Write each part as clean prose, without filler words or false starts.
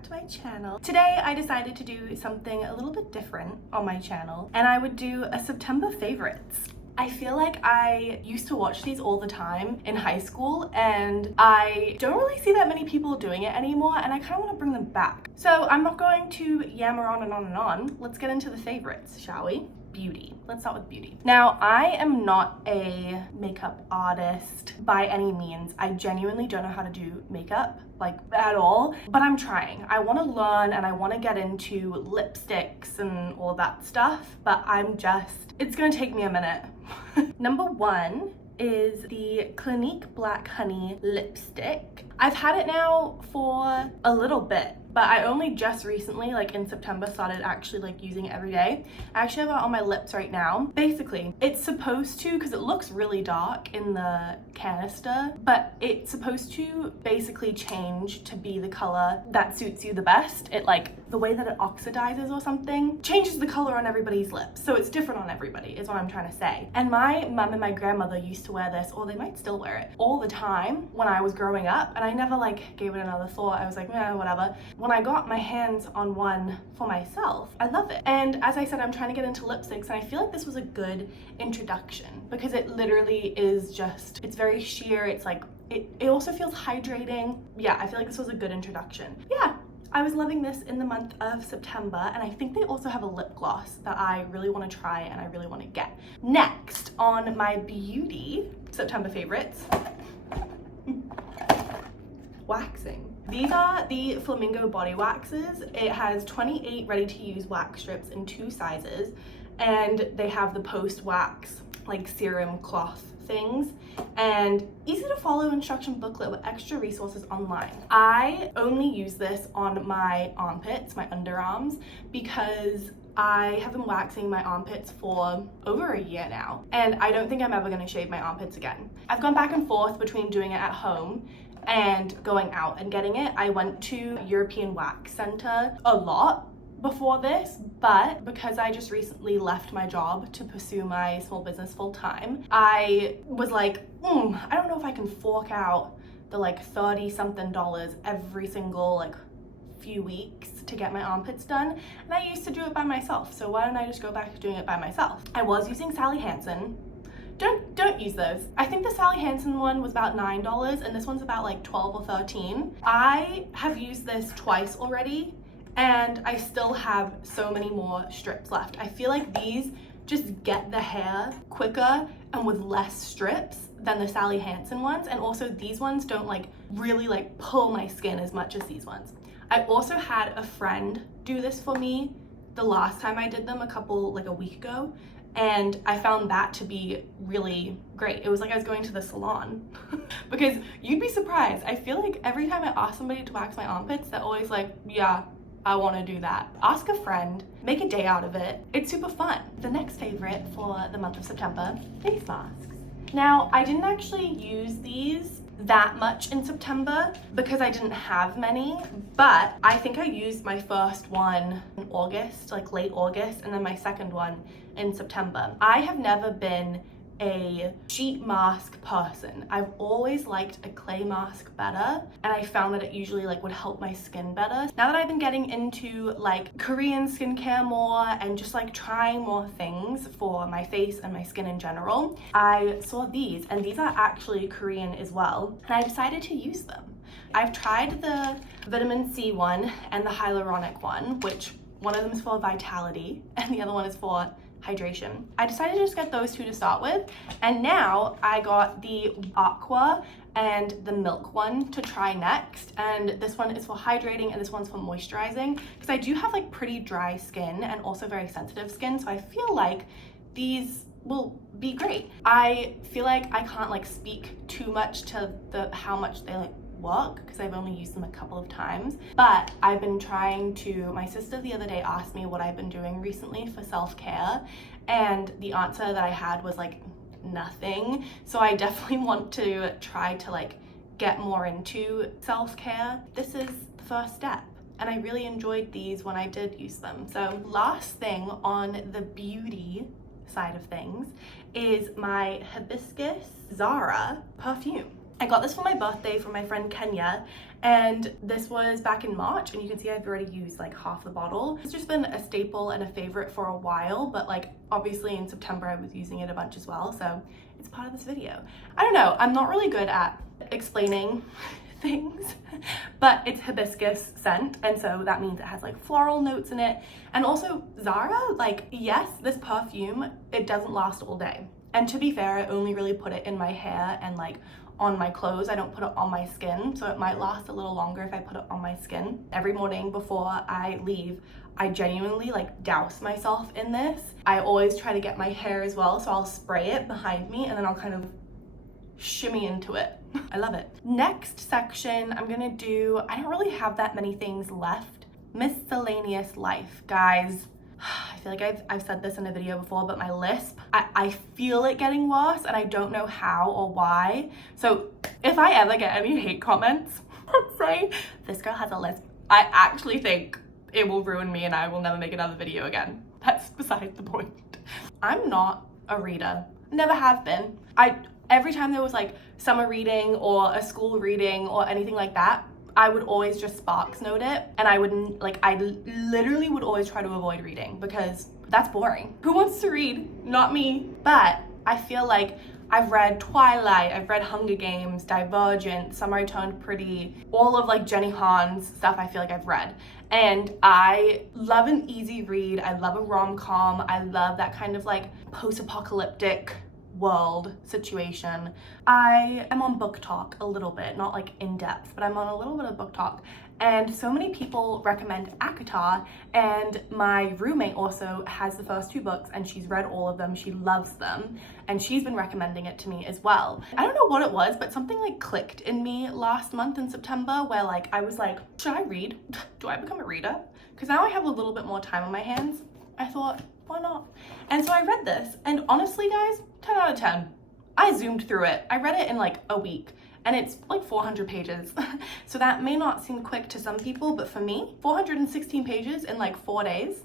back to my channel. Today I decided to do something a little bit different on my channel, and I would do a September favorites. I feel like I used to watch these all the time in high school, and I don't really see that many people doing it anymore, and I kind of want to bring them back. So I'm not going to yammer on and on and on. Let's get into the favorites, shall we? Beauty. Let's start with beauty. Now, I am not a makeup artist by any means. I genuinely don't know how to do makeup, like at all, but I'm trying. I want to learn and I want to get into lipsticks and all that stuff, but it's gonna take me a minute. Number one is the Clinique Black Honey lipstick. I've had it now for a little bit, but I only just recently, like in September, started actually like using it every day. I actually have it on my lips right now. Basically, it's supposed to, because it looks really dark in the canister, but it's supposed to basically change to be the color that suits you the best. It like, the way that it oxidizes or something, changes the color on everybody's lips. So it's different on everybody, is what I'm trying to say. And my mum and my grandmother used to wear this, or they might still wear it, all the time when I was growing up, and I never like gave it another thought. I was like, eh, whatever. When I got my hands on one for myself, I love it. And as I said, I'm trying to get into lipsticks, and I feel like this was a good introduction because it literally is just, it's very sheer. It's like, it also feels hydrating. Yeah, I feel like this was a good introduction. Yeah, I was loving this in the month of September, and I think they also have a lip gloss that I really want to try and I really want to get. Next on my beauty September favorites, waxing. These are the Flamingo body waxes. It has 28 ready-to-use wax strips in 2 sizes, and they have the post-wax like serum cloth things, and easy to follow instruction booklet with extra resources online. I only use this on my armpits, my underarms, because I have been waxing my armpits for over a year now, and I don't think I'm ever going to shave my armpits again. I've gone back and forth between doing it at home and going out and getting it. I went to European Wax Center a lot before this, but because I just recently left my job to pursue my small business full time, I was like, I don't know if I can fork out the like $30 something every single like few weeks to get my armpits done, and I used to do it by myself, so why don't I just go back to doing it by myself? I was using Sally Hansen. Don't use those. I think the Sally Hansen one was about $9 and this one's about like 12 or 13. I have used this twice already and I still have so many more strips left. I feel like these just get the hair quicker and with less strips than the Sally Hansen ones, and also these ones don't like really like pull my skin as much as these ones. I also had a friend do this for me the last time I did them a week ago, and I found that to be really great. It was like I was going to the salon because you'd be surprised. I feel like every time I ask somebody to wax my armpits, they're always like, yeah, I want to do that. Ask a friend, make a day out of it. It's super fun. The next favorite for the month of September, face masks. Now, I didn't actually use these that much in September because I didn't have many, but I think I used my first one in August, like late August, and then my second one in September. I have never been a sheet mask person. I've always liked a clay mask better, and I found that it usually like would help my skin better. Now that I've been getting into like Korean skincare more and just like trying more things for my face and my skin in general, I saw these, and these are actually Korean as well, and I decided to use them. I've tried the vitamin C one and the hyaluronic one, which one of them is for vitality and the other one is for hydration. I decided to just get those 2 to start with, and now I got the aqua and the milk one to try next, and this one is for hydrating and this one's for moisturizing, because I do have like pretty dry skin and also very sensitive skin, so I feel like these will be great. I feel like I can't like speak too much to how much they like work because I've only used them a couple of times, but I've been trying to, my sister the other day asked me what I've been doing recently for self-care, and the answer that I had was like nothing. So I definitely want to try to like get more into self-care. This is the first step, and I really enjoyed these when I did use them. So last thing on the beauty side of things is my hibiscus Zara perfume. I got this for my birthday from my friend Kenya, and this was back in March, and you can see I've already used like half the bottle. It's just been a staple and a favorite for a while, but like obviously in September I was using it a bunch as well, so it's part of this video. I don't know, I'm not really good at explaining things, but it's hibiscus scent, and so that means it has like floral notes in it. And also Zara, like, yes, this perfume, it doesn't last all day. And to be fair, I only really put it in my hair and like on my clothes. I don't put it on my skin, so it might last a little longer if I put it on my skin. Every morning before I leave, I genuinely like douse myself in this. I always try to get my hair as well, so I'll spray it behind me and then I'll kind of shimmy into it. I love it. Next section, I'm gonna do, I don't really have that many things left. Miscellaneous life. Guys, I feel like I've said this in a video before, but my lisp, I feel it getting worse and I don't know how or why. So if I ever get any hate comments saying this girl has a lisp, I actually think it will ruin me and I will never make another video again. That's beside the point. I'm not a reader, never have been. Every time there was like summer reading or a school reading or anything like that, I would always just Sparks note it, and I literally would always try to avoid reading because that's boring. Who wants to read? Not me. But I feel like I've read Twilight, I've read Hunger Games, Divergent, Summer I Turned Pretty, all of like Jenny Han's stuff I feel like I've read. And I love an easy read, I love a rom-com, I love that kind of like post-apocalyptic world situation. I am on Book Talk a little bit, not like in depth, but I'm on a little bit of Book Talk, and so many people recommend ACOTAR, and my roommate also has the first 2 books and she's read all of them, she loves them, and she's been recommending it to me as well. I don't know what it was, but something like clicked in me last month in September where like I was like, should I read? Do I become a reader? Because now I have a little bit more time on my hands. I thought, why not? And so I read this, and honestly guys, 10 out of 10. I zoomed through it. I read it in like a week, and it's like 400 pages. So that may not seem quick to some people, but for me, 416 pages in like 4 days.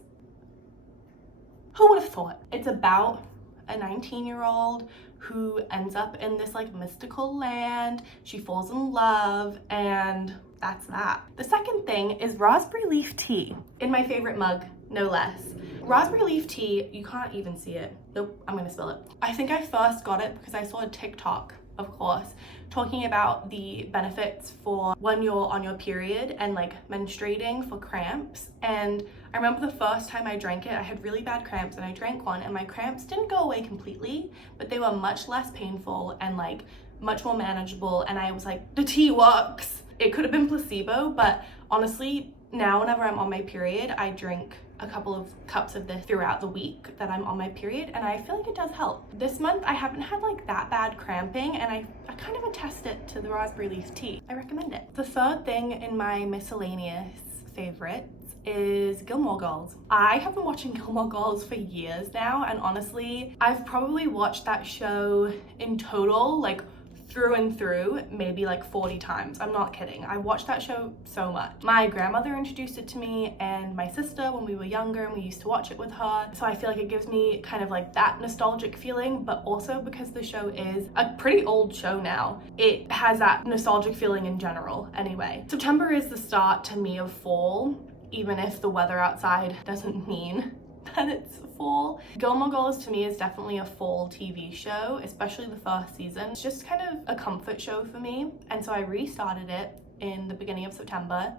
Who would have thought? It's about a 19-year-old who ends up in this like mystical land. She falls in love, and that's that. The second thing is raspberry leaf tea in my favorite mug, no less. Raspberry leaf tea, you can't even see it. Nope, I'm gonna spill it. I think I first got it because I saw a TikTok, of course, talking about the benefits for when you're on your period and like menstruating for cramps. And I remember the first time I drank it, I had really bad cramps and I drank one, and my cramps didn't go away completely, but they were much less painful and like much more manageable. And I was like, the tea works. It could have been placebo, but honestly, now whenever I'm on my period, I drink a couple of cups of this throughout the week that I'm on my period, and I feel like it does help. This month I haven't had like that bad cramping, and I kind of attest it to the raspberry leaf tea. I recommend it. The third thing in my miscellaneous favorites is Gilmore Girls. I have been watching Gilmore Girls for years now, and honestly, I've probably watched that show in total like through and through maybe like 40 times. I'm not kidding. I watched that show so much. My grandmother introduced it to me, and my sister when we were younger, and we used to watch it with her. So I feel like it gives me kind of like that nostalgic feeling, but also because the show is a pretty old show now, it has that nostalgic feeling in general anyway. September is the start to me of fall, even if the weather outside doesn't mean that it's fall. Gilmore Girls to me is definitely a fall TV show, especially the first season. It's just kind of a comfort show for me, and so I restarted it in the beginning of September,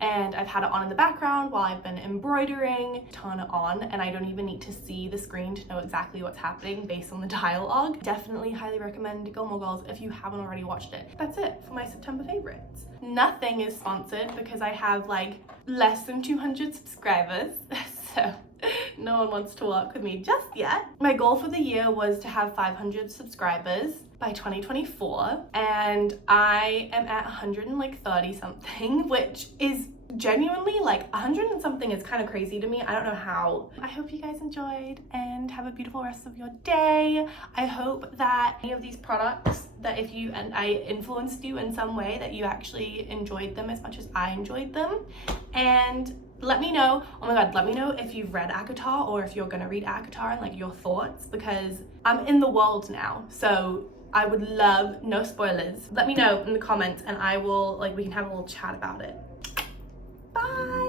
and I've had it on in the background while I've been embroidering. Turn it on and I don't even need to see the screen to know exactly what's happening based on the dialogue. Definitely highly recommend Gilmore Girls if you haven't already watched it. That's it for my September favorites. Nothing is sponsored because I have like less than 200 subscribers, so no one wants to work with me just yet. My goal for the year was to have 500 subscribers by 2024, and I am at 130 something, which is genuinely like 100 and something is kind of crazy to me. I don't know how. I hope you guys enjoyed and have a beautiful rest of your day. I hope that any of these products, that if you and I influenced you in some way, that you actually enjoyed them as much as I enjoyed them. And let me know, oh my god, let me know if you've read ACOTAR or if you're gonna read ACOTAR and like your thoughts, because I'm in the world now. So I would love, no spoilers. Let me know in the comments and I will, like, we can have a little chat about it. Bye.